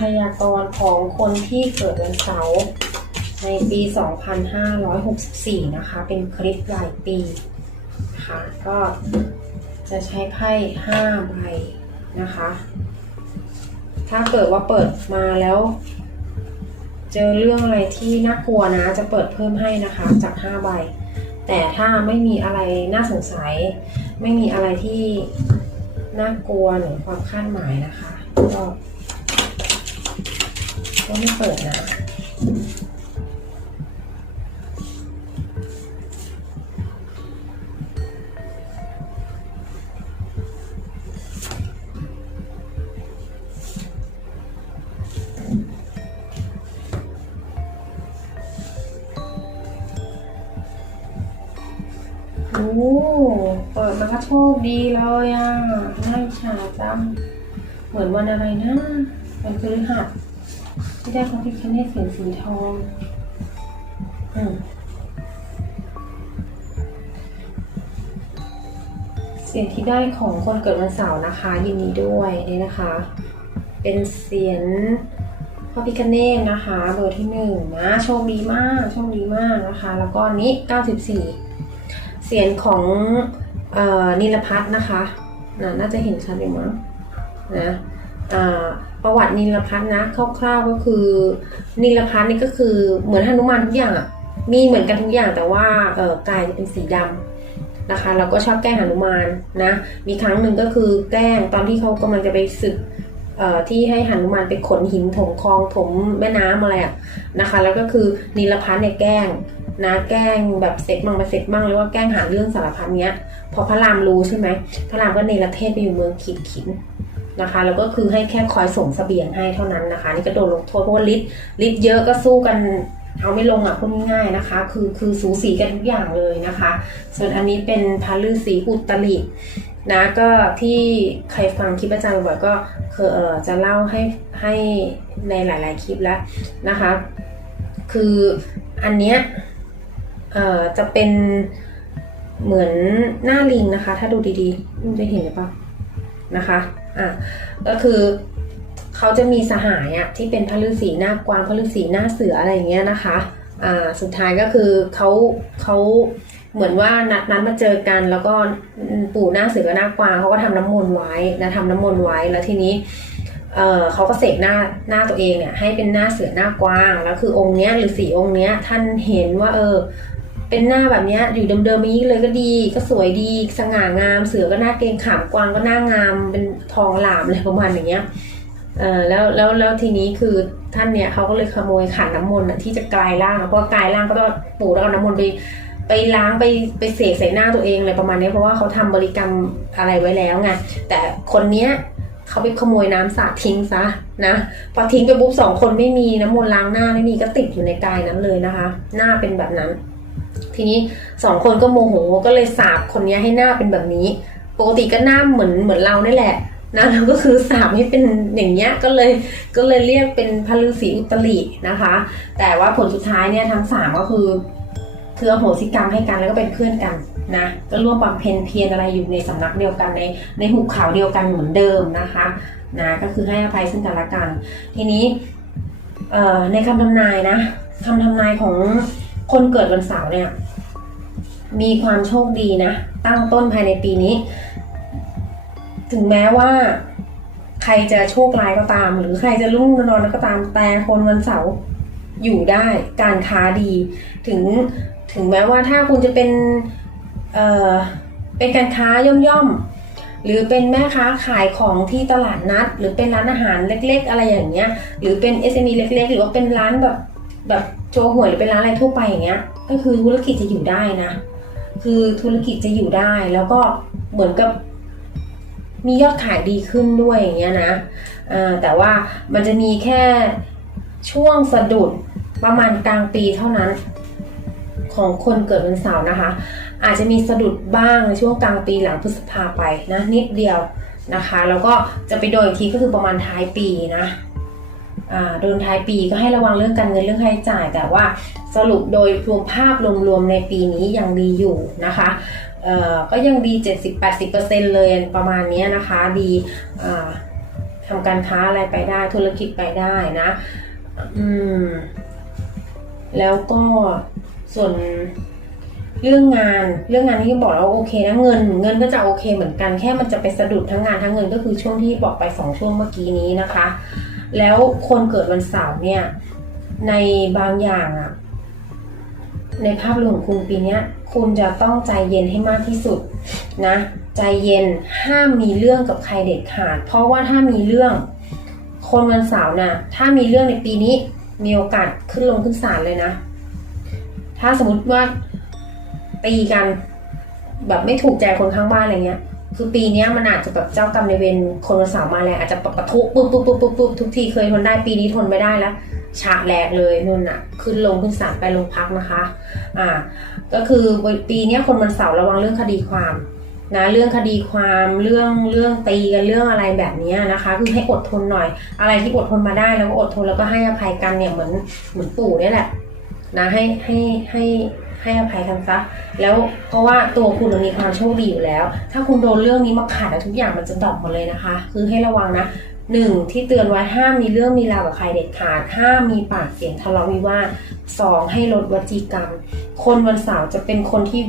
พยากรณ์ของคนที่เกิดวันเสาร์ในปี 2564 นะคะ เป็นคลิปรายปีนะคะก็จะใช้ไพ่5ใบนะคะ ถ้าเกิดว่าเปิดมาแล้ว เจอเรื่องอะไรที่น่ากลัวนะ จะเปิดเพิ่มให้นะคะจาก5ใบ แต่ถ้าไม่มีอะไรน่าสงสัย ไม่มีอะไรที่น่ากลัวหรือความคาดหมายนะคะก็ ก็ไม่เปิดนะโอ้เปิดมาก็โชคดีเลยอะน่าอิจฉาจังเหมือนวันอะไรนะวันพฤหัส ที่ได้พระพิคเนตเสียงสีทองอืมเสียงที่ได้ของคนเกิดวันเสาร์นะคะ ยินดีด้วยนี่นะคะ เป็นเสียงพระพิคเนตนะคะ เบอร์ที่หนึ่งนะโชคดีมากโชคดีมากนะคะ แล้วก็อันนี้94เสียงของออนิลพัฒน์นะคะน,น่าจะเห็นชัดอยู่มั้งนะ ประวัตินิลพัฒน์นะคร่าวๆก็คือ นิลพัฒน์นี่ก็คือเหมือนหนุมานทุกอย่างอะมีเหมือนกันทุกอย่างแต่ว่าเออกายจะเป็นสีดำนะคะแล้วก็ชอบแกล้งหนุมานนะมีครั้งหนึ่งก็คือแกล้งตอนที่เขากำลังจะไปศึกที่ให้หนุมานไปขนหินถมคลองถมแม่น้ำอะไรอะนะคะ แล้วก็คือนิลพัฒน์เนี่ยแกล้งนะแกล้งแบบเซ็ตมั่งมาเซ็ตมั่งหรือว่าแกล้งหาเรื่องสารพัดเนี้ย พอพระรามรู้ใช่ไหมพระรามก็เนรเทศไปอยู่เมืองขินขิน นะคะแล้วก็คือให้แค่คอยส่งเสบียงให้เท่านั้นนะคะ นี่ก็โดนลงโทษเพราะว่าฤทธิ์ฤทธิ์เยอะก็สู้กันเอาไม่ลงอะพูดง่ายๆนะคะ คือคือสูสีกันทุกอย่างเลยนะคะ ส่วนอันนี้เป็นพระฤาษีอุตรินะก็ที่ใครฟังคลิปอาจารย์บ่อยก็คือเออจะเล่าให้ให้ในหลาย ๆ คลิปแล้วนะคะ คืออันเนี้ยเอ่อจะเป็นเหมือนหน้าลิงนะคะ ถ้าดูดีๆจะเห็นหรือเปล่านะคะ อะก็คือเขาจะมีสหายอะที่เป็นพระฤาษีหน้ากวางพระฤาษีหน้าเสืออะไรอย่างเงี้ยนะคะอ่าสุดท้ายก็คือเขาเขาเหมือนว่านัดนัดมาเจอกันแล้วก็ปู่หน้าเสือกับหน้ากวางเขาก็ทำน้ำมนต์ไว้นะทำน้ำมนต์ไว้แล้วทีนี้เออเขาก็เสกหน้าหน้าตัวเองเนี่ยให้เป็นหน้าเสือหน้ากวางแล้วคือองค์เนี้ยหรือสีองค์เนี้ยท่านเห็นว่าเออ เป็นหน้าแบบเนี้ยอยู่เดิมๆนี้เลยก็ดี ก็สวยดีสง่างาม เสือก็หน้าเกงขามกวางก็หน้างาม เป็นทองหลามอะไรประมาณอย่างเงี้ยเออแล้วแล้วแล้วทีนี้คือท่านเนี่ยเขาก็เลยขโมยขันน้ำมนต์ที่จะกลายร่างเพราะกลายร่างก็ต้องปู่แล้วเอาน้ำมนต์ไปไปล้างไปไปเสกใส่หน้าตัวเองอะไรประมาณนี้เพราะว่าเขาทำบริกรรมอะไรไว้แล้วไงแต่คนเนี้ยเขาไปขโมยน้ำสาดทิ้งซะนะพอทิ้งไปปุ๊บสองคนไม่มีน้ำมนต์ล้างหน้าไม่มีก็ติดอยู่ในกายนั้นเลยนะคะ หน้าเป็นแบบนั้น ทีนี้สองคนก็โมโหก็เลยสาบคนนี้ให้หน้าเป็นแบบนี้ ปกติก็หน้าเหมือนเหมือนเรานี่แหละนะแล้วก็คือสาบให้เป็นอย่างเงี้ยก็เลยก็เลยเรียกเป็นพฤษีอุตรินะคะ แต่ว่าผลสุดท้ายเนี่ยทั้งสามก็คือคืออโหสิกรรมให้กันแล้วก็เป็นเพื่อนกันนะก็ร่วมบำเพ็ญเพียรอะไรอยู่ในสำนักเดียวกันในในหุบเขาเดียวกันเหมือนเดิมนะคะนะก็คือให้อภัยซึ่งกันและกัน ทีนี้เอ่อในคำทำนายนะคำทำนายของ คนเกิดวันเสาร์เนี่ย มีความโชคดีนะ ตั้งต้นภายในปีนี้ ถึงแม้ว่าใครจะโชคร้ายก็ตาม หรือใครจะรุ่งนอนก็ตามแต่คนวันเสาร์อยู่ได้การค้าดี ถึงถึงแม้ว่าถ้าคุณจะเป็นเอ่อเป็นการค้าย่อมย่อมๆหรือเป็นแม่ค้าขายของที่ตลาดนัด หรือเป็นร้านอาหารเล็ก ๆ อะไรอย่างเงี้ย หรือเป็น SME เล็ก ๆ หรือว่าเป็นร้านแบบ แบบโจหวยหรือเป็นร้านอะไรทั่วไปอย่างเงี้ย ก็คือธุรกิจจะอยู่ได้นะ คือธุรกิจจะอยู่ได้แล้วก็เหมือนกับมียอดขายดีขึ้นด้วยอย่างเงี้ยนะแต่ว่ามันจะมีแค่ช่วงสะดุดประมาณกลางปีเท่านั้น ของคนเกิดวันเสาร์นะคะ อาจจะมีสะดุดบ้างในช่วงกลางปีหลังพฤษภาไปนะนิดเดียวนะคะ แล้วก็จะไปโดนอีกทีก็คือประมาณท้ายปีนะ โดนท้ายปีก็ให้ระวังเรื่องการเงินเรื่องค่าใช้จ่าย แต่ว่าสรุปโดยรวมภาพรวมๆในปีนี้ยังดีอยู่นะคะก็ยังดี 70-80%เลยประมาณนี้นะคะดีทำการค้าอะไรไปได้ธุรกิจไปได้นะอืมแล้วก็ส่วนเรื่องงานเรื่องงานที่บอกแล้วโอเคนะเงิน เงินก็จะโอเคเหมือนกันแค่มันจะไปสะดุดทั้งงานทั้งเงินก็คือช่วงที่บอกไปสองช่วงเมื่อกี้นี้นะคะ แล้วคนเกิดวันเสาร์เนี่ย ในบางอย่างอะในภาพรวมของคุณปีนี้คุณจะต้องใจเย็นให้มากที่สุดนะ ใจเย็นห้ามมีเรื่องกับใครเด็ดขาด เพราะว่าถ้ามีเรื่อง คนวันเสาร์น่ะ ถ้ามีเรื่องในปีนี้มีโอกาสขึ้นลงขึ้นศาลเลยนะ ถ้าสมมติว่าตีกัน แบบไม่ถูกใจคนข้างบ้านอะไรเงี้ย คือปีนี้มันอาจจะแบบเจ้ากรรมในเวรคนวันเสาร์มาแรงอาจจะปะทุปุ๊บปุ๊บปุ๊บปุ๊บปุ๊บทุกทีเคยทนได้ปีนี้ทนไม่ได้แล้วฉากแหลกเลยนู่นน่ะ ขึ้นลงขึ้นศาลไปโรงพักนะคะ อ่า ก็คือปีนี้คนวันเสาร์ระวังเรื่องคดีความนะเรื่องคดีความเรื่องเรื่องตีกันเรื่องอะไรแบบนี้นะคะคือให้อดทนหน่อย อะไรที่อดทนมาได้แล้วก็อดทนแล้วก็ให้อภัยกันเนี่ยเหมือนเหมือนปู่เนี่ยแหละนะให้ให้ให้ ให้อภัยกันซะแล้วเพราะว่าตัวคุณมีความโชคดีอยู่แล้ว ถ้าคุณโดนเรื่องนี้มาขาดทุกอย่างมันจะดรอปหมดเลยนะคะ คือให้ระวังนะหนึ่งที่เตือนไว้ห้ามมีเรื่องมีราวกับใครเด็ดขาดห้ามมีปากเสียงทะเลาะวิวาทสองให้ลดวจีกรรม คนวันเสาร์จะเป็นคนที่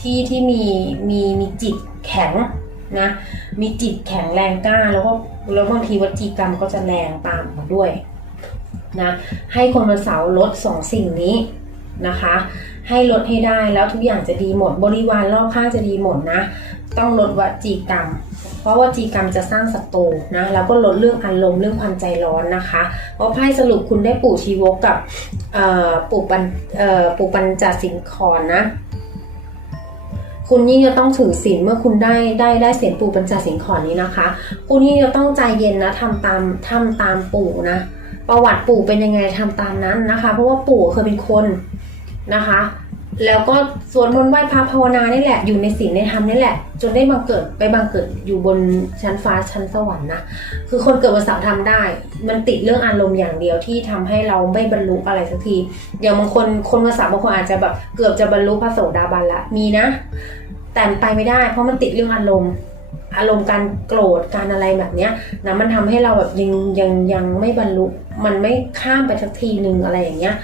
ที่ที่มีมีมีจิตแข็งนะมีจิตแข็งแรงกล้า แล้วก็แล้วบางทีวจีกรรมก็จะแรงตามมาด้วยนะให้คนวันเสาร์ลดสองสิ่งนี้นะคะ ให้ลดให้ได้แล้วทุกอย่างจะดีหมด บริวารรอบข้างจะดีหมดนะ ต้องลดวจีกรรม เพราะวจีกรรมจะสร้างศัตรูนะแล้วก็ลดเรื่องอารมณ์เรื่องความใจร้อนนะคะเพราะไพ่สรุปคุณได้ปู่ชีวกกับปู่ปันปู่ปัญจสิงคอนนะคุณยิ่งจะต้องถือศีลเมื่อคุณได้ได้ได้เสียงปู่ปัญจสิงขอนนี้นะคะ คุณยิ่งจะต้องใจเย็นนะทำตามทำตามปู่นะ ประวัติปู่เป็นยังไงทำตามนั้นนะคะ เพราะว่าปู่เคยเป็นคน นะคะ แล้วก็สวดมนต์ไหว้พระภาวนานี่แหละ อยู่ในศีลในธรรมนี่แหละ จนได้บังเกิดไปบังเกิดอยู่บนชั้นฟ้าชั้นสวรรค์นะ คือคนเกิดวันเสาร์ทำได้ มันติดเรื่องอารมณ์อย่างเดียวที่ทำให้เราไม่บรรลุอะไรสักที อย่างบางคนคนวันเสาร์บางคนอาจจะแบบเกือบจะบรรลุพระโสดาบันละ มีนะ แต่ไปไม่ได้ เพราะมันติดเรื่องอารมณ์อารมณ์การโกรธการอะไรแบบเนี้ยนะมันทำให้เราแบบยังยังยังไม่บรรลุ มันไม่ข้ามไปสักทีหนึ่งอะไรอย่างเงี้ย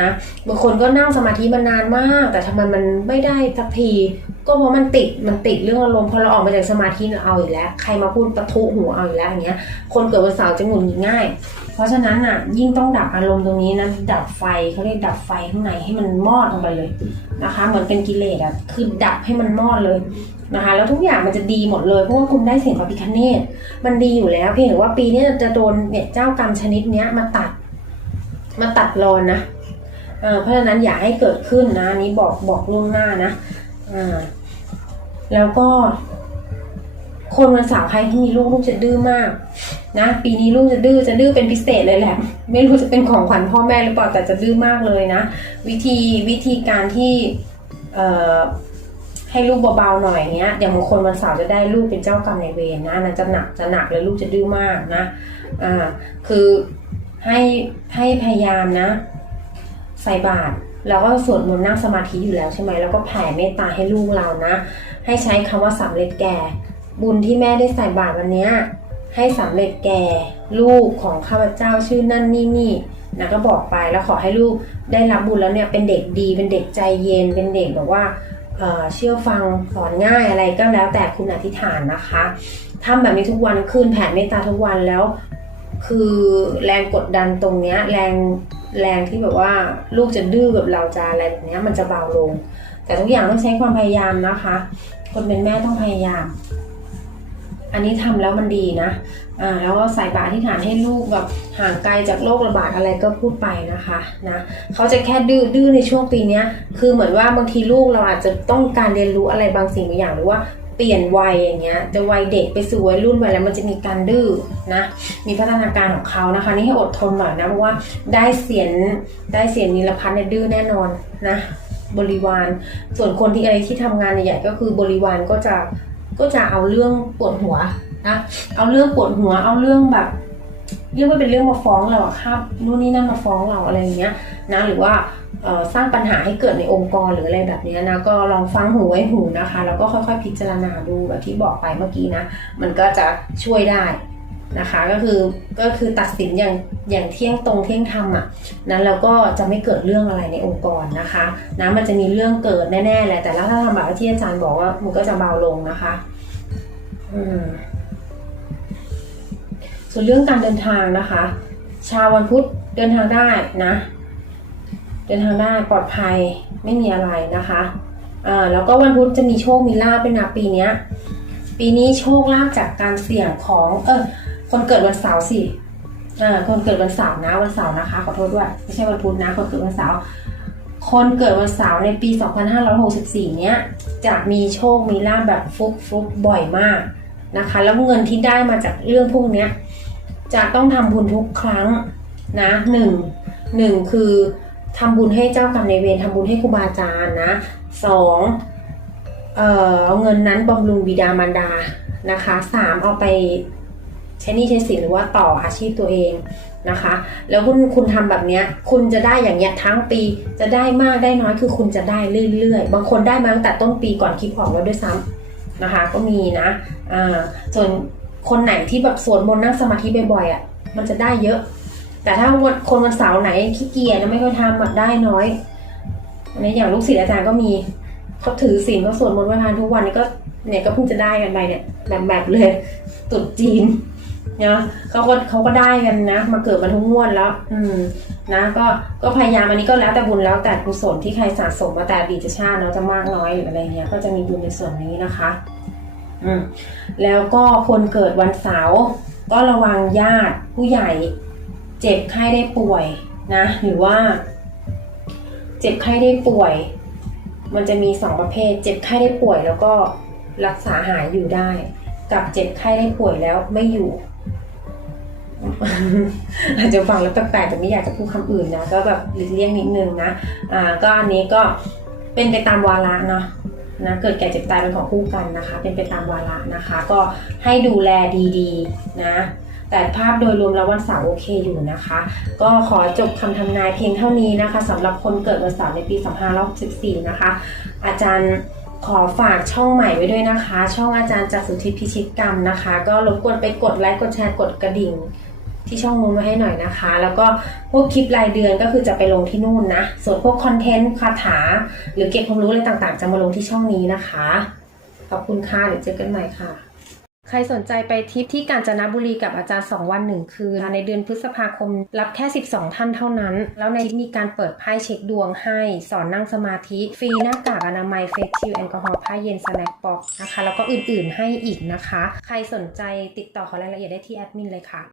นะบางคนก็นั่งสมาธิมานานมาก แต่ทำไมมันไม่ได้สักที ก็เพราะมันติดมันติดเรื่องอารมณ์พอเราออกมาจากสมาธิเราเอาอีกแล้ว ใครมาพูดปะทุหัวเอาอีกแล้วอย่างเงี้ย คนเกิดวันเสาร์จะหงุดหงิดง่าย เพราะฉะนั้นอะยิ่งต้องดับอารมณ์ตรงนี้นะดับไฟเขาเรียกดับไฟข้างในให้มันมอดลงไปเลยนะคะเหมือนเป็นกิเลสอะคือดับให้มันมอดเลยนะคะแล้วทุกอย่างมันจะดีหมดเลยเพราะว่าคุณได้เสียงพระพิคเนตมันดีอยู่แล้วเพียงแต่ว่าปีนี้จะโดนเนี่ยเจ้ากรรมชนิดเนี้ยมาตัดมาตัดรอนนะ เพราะฉะนั้นอย่าให้เกิดขึ้นนะนี้บอกบอกล่วงหน้านะแล้วก็คนวันเสาร์ใครที่มีลูกลูกจะดื้อมาก นะปีนี้ลูกจะดื้อจะดื้อเป็นพิเศษเลยแหละ ไม่รู้จะเป็นของขวัญพ่อแม่หรือเปล่าแต่จะดื้อมากเลยนะ วิธีวิธีการที่ให้ลูกเบาๆหน่อยเนี้ยอย่างบางคนวันเสาร์จะได้ลูกเป็นเจ้ากรรมนายเวรนะนนั้นจะหนักจะหนักเลยลูกจะดื้อมากนะอ่าคือให้ให้พยายามนะ ใส่บาตรแล้วก็สวดมนต์นั่งสมาธิอยู่แล้วใช่ไหมแล้วก็แผ่เมตตาให้ลูกเรานะ ให้ใช้คำว่าสำเร็จแก่ บุญที่แม่ได้ใส่บาตรวันนี้ให้สำเร็จแก่ลูกของข้าพเจ้าชื่อนั่นนี่นี่นะก็บอกไปแล้วขอให้ลูกได้รับบุญแล้วเนี่ยเป็นเด็กดีเป็นเด็กใจเย็นเป็นเด็กแบบว่าเอ่อเชื่อฟังสอนง่ายอะไรก็แล้วแต่คุณอธิษฐานนะคะทำแบบนี้ทุกวันคืนแผ่เมตตาทุกวันแล้ว คือแรงกดดันตรงเนี้ยแรง แรงที่แบบว่าลูกจะดื้อกับเราจะอะไรแบบนี้มันจะเบาลง แต่ทุกอย่างต้องใช้ความพยายามนะคะ คนเป็นแม่ต้องพยายาม อันนี้ทำแล้วมันดีนะอ่าแล้วก็ใส่บาตรที่ฐานให้ลูกแบบห่างไกลจากโรคระบาดอะไรก็พูดไปนะคะนะเขาจะแค่ดื้อดื้อในช่วงปีเนี้ยคือเหมือนว่าบางทีลูกเราอาจจะต้องการเรียนรู้อะไรบางสิ่งบางอย่างหรือว่า เปลี่ยนวัยอย่างเงี้ยจะวัยเด็กไปสู่วัยรุ่นวัยแล้วมันจะมีการดื้อนะ มีพัฒนาการของเขานะคะ นี่ให้อดทนหน่อยนะ เพราะว่าได้เสียนได้เสียนนิรพัฒน์เนี่ยดื้อแน่นอนนะ บริวาร ส่วนคนที่อะไรที่ทำงานใหญ่ๆก็คือบริวารก็จะก็จะเอาเรื่องปวดหัวนะ เอาเรื่องปวดหัว เอาเรื่องแบบ เรียกว่าเป็นเรื่องมาฟ้องเราอะครับนู่นนี่นั่นมาฟ้องเราอะไรอย่างเงี้ยนะหรือว่าสร้างปัญหาให้เกิดในองค์กรหรืออะไรแบบเนี้ยนะก็ลองฟังหูไว้หูนะคะ แล้วก็ค่อยๆพิจารณาดูแบบที่บอกไปเมื่อกี้นะ มันก็จะช่วยได้นะคะก็คือก็คือตัดสินอย่างอย่างเที่ยงตรงเที่ยงธรรมอะนั้นเราก็จะไม่เกิดเรื่องอะไรในองค์กรนะคะนะมันจะมีเรื่องเกิดแน่ๆแหละแต่แล้วถ้าทำแบบที่อาจารย์บอกว่ามันก็จะเบาลงนะคะ อืม ส่วนเรื่องการเดินทางนะคะ ชาววันพุธเดินทางได้นะ เดินทางได้ปลอดภัยไม่มีอะไรนะคะอ่าแล้วก็วันพุธจะมีโชคมีลาภเป็นนะปีเนี้ยปีนี้โชคลาภจากการเสี่ยงของเออคนเกิดวันเสาร์สิอ่าคนเกิดวันเสาร์นะวันเสาร์นะคะขอโทษด้วยไม่ใช่วันพุธนะคนเกิดวันเสาร์คนเกิดวันเสาร์ในปี 2564 เนี้ยจะมีโชคมีลาภแบบฟุกฟุกบ่อยมากนะคะ แล้วเงินที่ได้มาจากเรื่องพวกเนี้ย จะต้องทำบุญทุกครั้งนะหนึ่งหนึ่งคือทำบุญให้เจ้ากรรมในเวรทำบุญให้ครูบาอาจารย์นะสองเอ่อเอาเงินนั้นบำรุงบิดามารดานะคะสามเอาไปใช้นี้ใช้สินหรือว่าต่ออาชีพตัวเองนะคะ แล้วคุณคุณทำแบบเนี้ยคุณจะได้อย่างเงี้ยทั้งปีจะได้มากได้น้อยคือคุณจะได้เรื่อยๆ บางคนได้มาตั้งแต่ต้นปีก่อนคลิปออกแล้วด้วยซ้ำนะคะ ก็มีนะอ่าส่วน คนไหนที่แบบสวดมนต์นั่งสมาธิบ่อยๆอะ มันจะได้เยอะ แต่ถ้าวันคนวันเสาร์ไหนขี้เกียจไม่ค่อยทำแบบได้น้อยอันนี้อย่างลูกศิษย์อาจารย์ก็มีเขาถือศีลเขาสวดมนต์ไหว้พระทุกวันนี้ก็เนี่ยก็เพิ่งจะได้กันไปเนี่ยแบบแบบเลยตุดจีนเนาะเขาก็เขาก็ได้กันนะ มาเกิดมาทุกงวดแล้ว อืมนะ ก็ก็พยายามอันนี้ก็แล้วแต่บุญแล้วแต่กุศลที่ใครสะสมมาแต่ดีตชาติเนาะจะมากน้อยหรืออะไรเงี้ยก็จะมีบุญในส่วนนี้นะคะ แล้วก็คนเกิดวันเสาร์ก็ระวังญาติผู้ใหญ่ เจ็บไข้ได้ป่วยนะ หรือว่า เจ็บไข้ได้ป่วย มันจะมีสองประเภท เจ็บไข้ได้ป่วยแล้วก็รักษาหายอยู่ได้ กับเจ็บไข้ได้ป่วยแล้วไม่อยู่อาจจะฟังแล้วแปลกๆแต่ไม่อยากจะพูดคำอื่นนะ ก็แบบหลีกเลี่ยงนิดนึงนะ อ่า ก็อันนี้ก็เป็นไปตามวาระเนาะ นะเกิดแก่เจ็บตายเป็นของคู่กันนะคะ เป็นไปตามวาระนะคะ ก็ให้ดูแลดีๆนะ แต่ภาพโดยรวมแล้ววันเสาร์โอเคอยู่นะคะ ก็ขอจบคำทำนายเพียงเท่านี้นะคะสำหรับคนเกิดวันเสาร์ในปี 2564 นะคะ อาจารย์ขอฝากช่องใหม่ไว้ด้วยนะคะ ช่องอาจารย์จากสุทธิพิชิตกรรมนะคะ ก็รบกวนไปกดไลค์กดแชร์กดกระดิ่ง ที่ช่องนู้นไว้ให้หน่อยนะคะ แล้วก็พวกคลิปรายเดือนก็คือจะไปลงที่นู่นนะ ส่วนพวกคอนเทนต์คาถา หรือเก็บความรู้อะไรต่างๆ จะมาลงที่ช่องนี้นะคะ ขอบคุณค่ะเดี๋ยวเจอกันใหม่ค่ะใครสนใจไปทริปที่กาญจนบุรีกับอาจารย์ 2 วัน 1 คืน ในเดือนพฤษภาคมรับแค่ 12 ท่านเท่านั้น แล้วในทริปมีการเปิดไพ่เช็คดวงให้ สอนนั่งสมาธิ ฟรีหน้ากากอนามัยเฟสชิลแอลกอฮอล์ผ้าเย็นสแน็คบ็อกนะคะ แล้วก็อื่นๆให้อีกนะคะ ใครสนใจติดต่อขอรายละเอียดได้ที่แอดมินเลยค่ะ